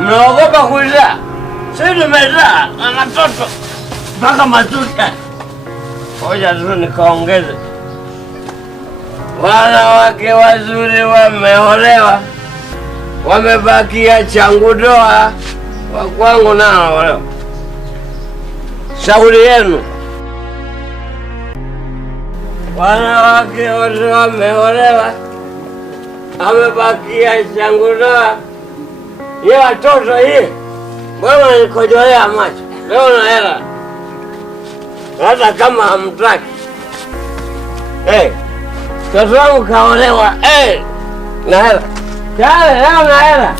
Mnaogopa kuzaa? Sisi tumezaa na watoto mpaka matuta. Ngoja tu nikaongeze. Wanawake wazuri wameolewa, wamebakia changu doa, wa kwangu nao leo. Shauri yenu. Wanawake wote wameolewa, wamebakia changu doa. Ye watoto hii, mbona nikojolea macho? Leo na hela. Hata kama hamtaki. Mtoto wangu kaolewa, na hela. Tayari leo na hela.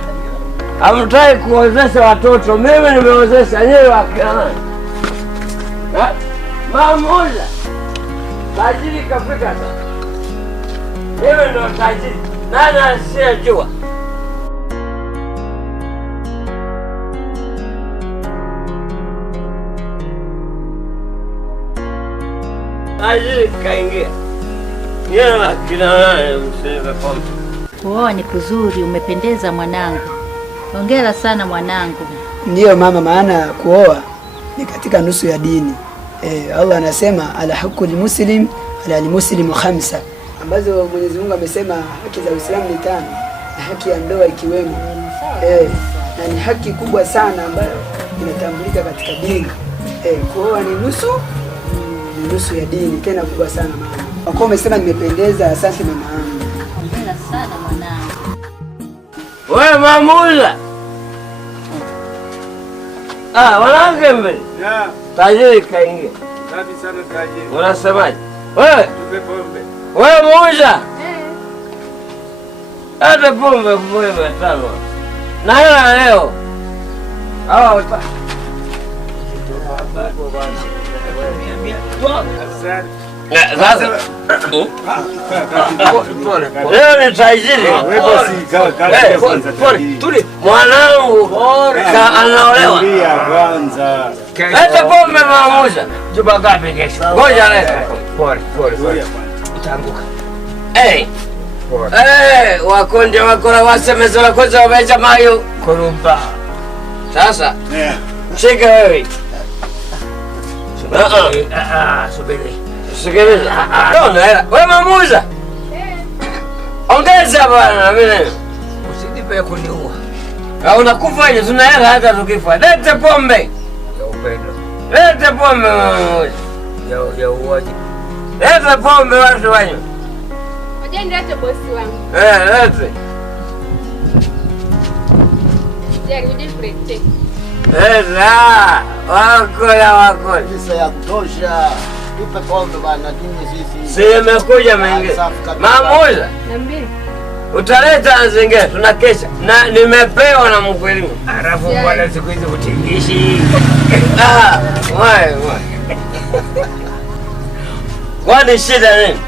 Hamtaki kuozesha watoto, mimi nimeozesha nyewe wakina nani? Mamoja. Tajiri kafika sasa. Mimi ndo tajiri. Nani asiyejua? Tajiri kaingia. Yeye kina nani mseme pombe. Kuoa ni kuzuri, umependeza mwanangu. Hongera sana mwanangu. Ndiyo mama, maana kuoa ni katika nusu ya dini. Allah anasema ala hukul muslim ala almuslimu khamsa, ambazo Mwenyezi Mungu amesema haki za Uislamu ni 5 na haki ya ndoa ikiwemo. Na ni haki kubwa sana ambayo inatambulika katika dini. Kuoa ni nusu ya dini, tena kubwa sana mama. Kwa umesema nimependeza, asante mama yangu. Hongera sana mwanangu. Wewe Mamuza. Wanawake mbele. Tajiri kaingia. Safi sana tajiri. Unasemaje? Wewe tupe pombe. Wewe muuza. Hata pombe kwa 500. Na hela leo. Hawa wata. Sasa leo ni tajiri. Mwanangu anaolewa. Leta pombe Mamuza. Chupa ngapi kesho? Ngoja leta. Pole. Utaanguka. Wakonde wakora wasemezela kwanza wameja mayo kurumba. Sasa shika wewe. Subiri. Sikiliza. Wewe Mamuza. Ongeza bwana mimi. Usinipe kuniua. Unakufa hiyo, tuna hela hata tukifa. Leta pombe. Ya upendo. Leta pombe Mamuza. Ya uwaji. Leta pombe watu wanywe. Ngoja nilete bosi wangu. Lete. Ngoja kulete. Wakola. Pesa ya kutosha. Tupe pombe bana, tunywe sisi. Simekuja mengi. Mamuza. Niambie. Utaleta nzingine, tunakesha. Na nimepewa na mkwelimu. Alafu bwana siku hizi kutingishi. Wewe. Kwani shida nini?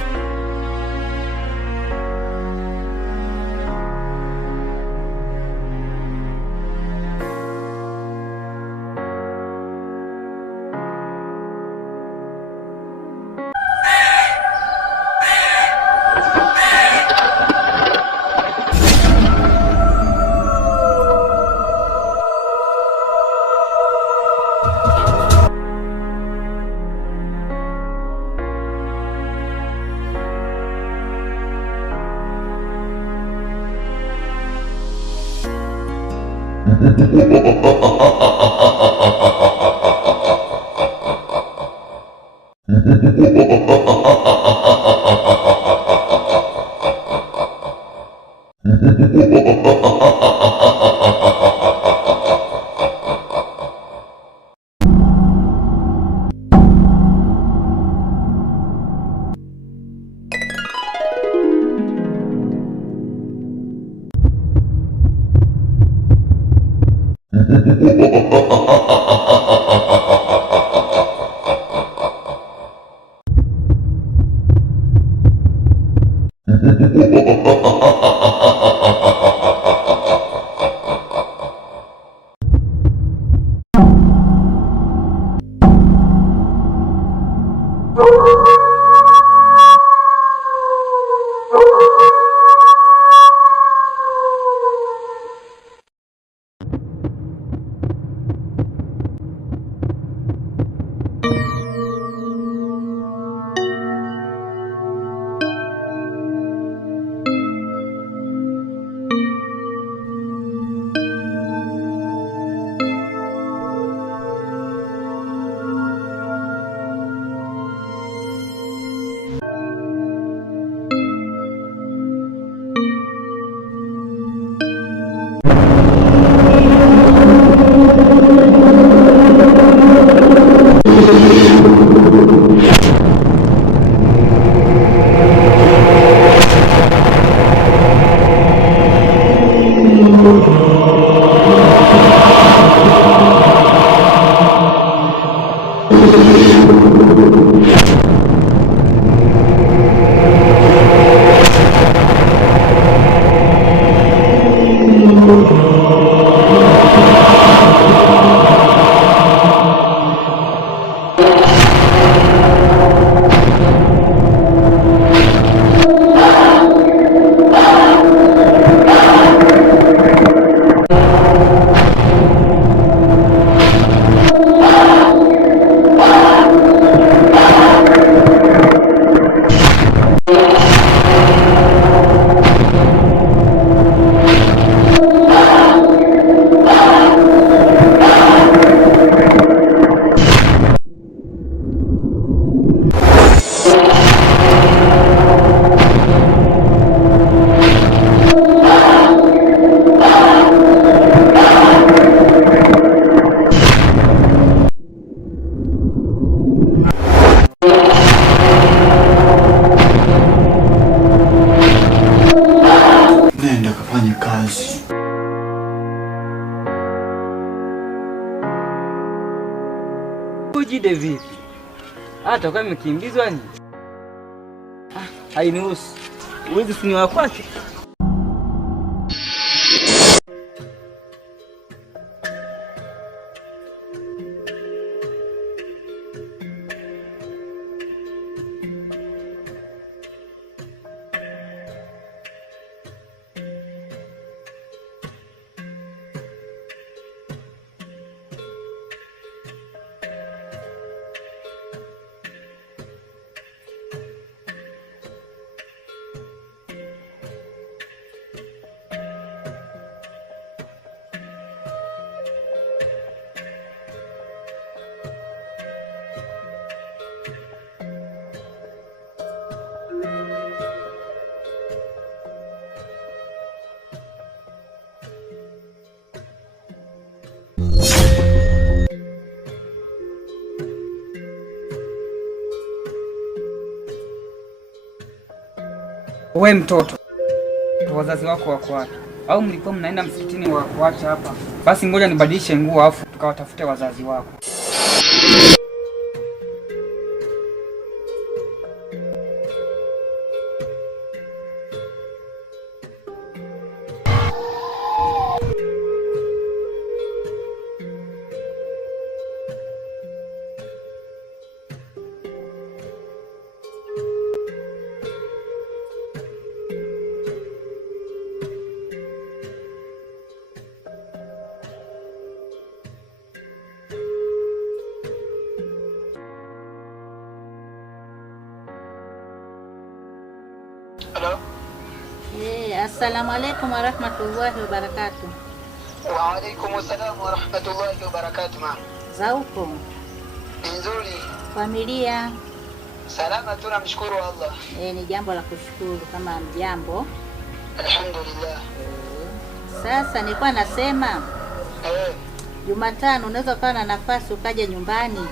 tufanye kazi. Ujide vipi? Hata kama mkimbizwa ni hainihusu. Uwezi siniwa kwake. We mtoto, wazazi wako wako wapi? Au mlikuwa mnaenda msikitini wa kuacha hapa? Basi ngoja nibadilishe nguo afu tukawatafute wazazi wako. Hello? Assalamu alaikum warahmatullahi wabarakatuh. Wa alaikum assalam warahmatullahi wabarakatuh ma. Za huko? Nzuri. Familia? Salama, tunamshukuru Allah. Ni jambo la kushukuru kama mjambo. Alhamdulillah. Sasa nilikuwa nasema Jumatano unaweza kuwa na nafasi ukaja nyumbani.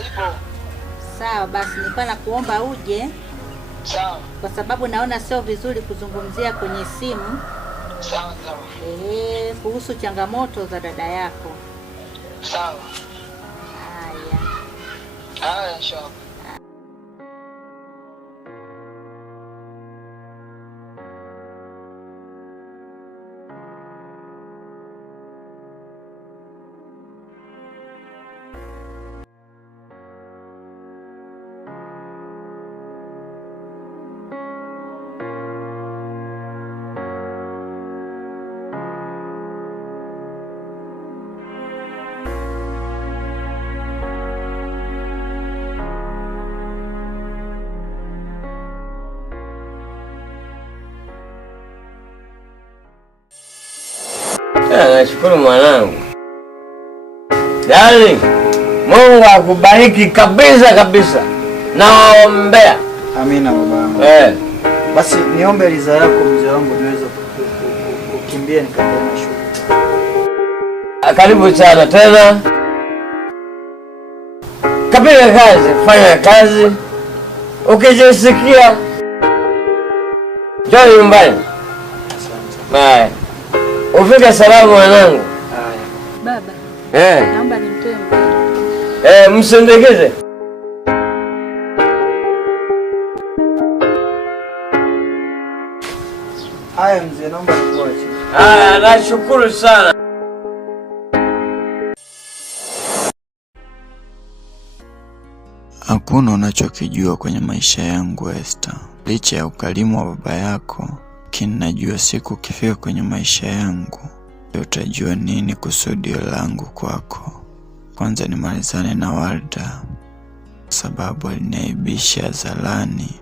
Ipo. Sawa, basi nilikuwa nakuomba uje. Sawa. Kwa sababu naona sio vizuri kuzungumzia kwenye simu. Sawa sawa. Kuhusu changamoto za dada yako. Sawa. Haya, inshallah. Nashukuru mwanangu. Darling, Mungu akubariki kabisa kabisa. Naombea. Amina babangu. Basi niombe ridha yako mzee wangu niweze kukimbia nikaenda shule. Karibu sana tena. Kapiga kazi, fanya kazi. Ukijisikia njoo nyumbani. Bye. Ufike salamu mwanangu. Baba. Naomba nimtoe mgeni. Msindikize. Haya mzee, naomba nikuache. Nashukuru sana. Hakuna unachokijua kwenye maisha yangu Esther. Licha ya ukarimu wa baba yako, lakini najua siku ukifika kwenye maisha yangu utajua nini kusudio langu kwako. Kwanza nimalizane na Warda, sababu aliniaibisha hadharani